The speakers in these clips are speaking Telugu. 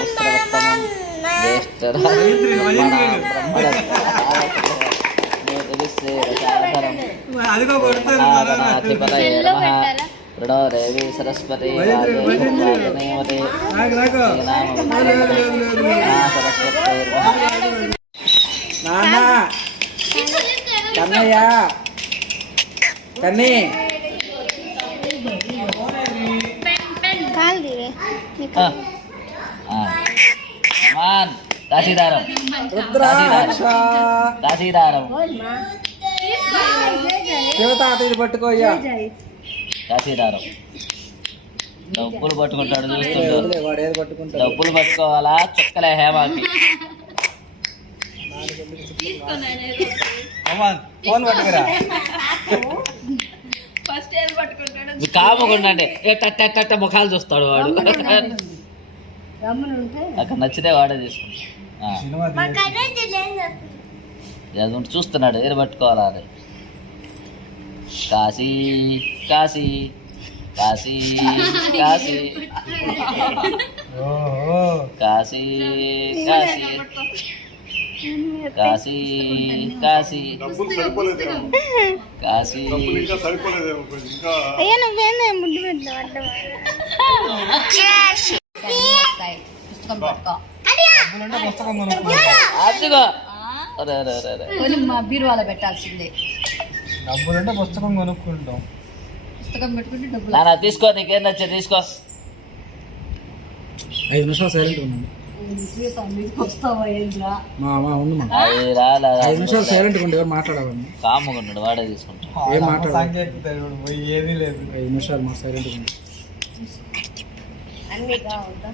పుష్కరస్తమం జ్యేష్ఠరాధరం సరస్వతి కన్నయ్య కన్నీ కాల్ రుద్రాక్ష కాశీదారం శివతాత ఇది పట్టుకోయ్యా కాశీదారం డబ్బులు పట్టుకుంటాడు పట్టుకుంటాడు. డబ్బులు పట్టుకోవాలా? చుక్కలే హేమాకి. ఫోన్ పట్టుకురా. కామకుండండి ఏ టట్ట టట్ట ముఖాలు చూస్తాడు వాడు. అక్కడ నచ్చితే వాడే అది ఉండి చూస్తున్నాడు ఏది పట్టుకోవాలా కాశీ కాశీ కాశీ కాశీ. ఓహో. కాశీ కాశీ. కాశీ కాశీ. కాశీ. అయ్యా నువ్వేందే పెట్టు డబ్బులుంటే పుస్తకం కొనుక్కుంటా అదిగో. కొని మా బీరువాలో పెట్టాల్సిందే. డబ్బులుంటే పుస్తకం కొనుక్కుంటాం. పుస్తకం పెట్టుకుంటే డబ్బులు నాన్న తీసుకో నీకేం నచ్చే తీసుకో. ఐదు నిమిషాలు సైలెంట్ ఉన్నాను జీతం మీదకి వస్తావా ఏంద్రా మా మా ఉంది మా. అది రాలే ఐదు నిమిషాలు సైలెంట్ ఉండి ఎవరు మాట్లాడవండి కాముకున్నాడు వాడే తీసుకుంటాడు ఏం మాట్లాడాలి ఏది లేదు ఐదు నిమిషాలు మా సైలెంట్ అన్ని కావద్దా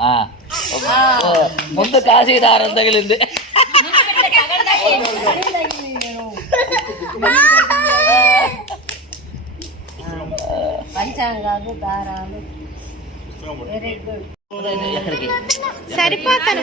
ఆ, ముందు కాశీదారం తగిలింది. పంచాంగాలు దారాలు. Very good సరిపోతాను.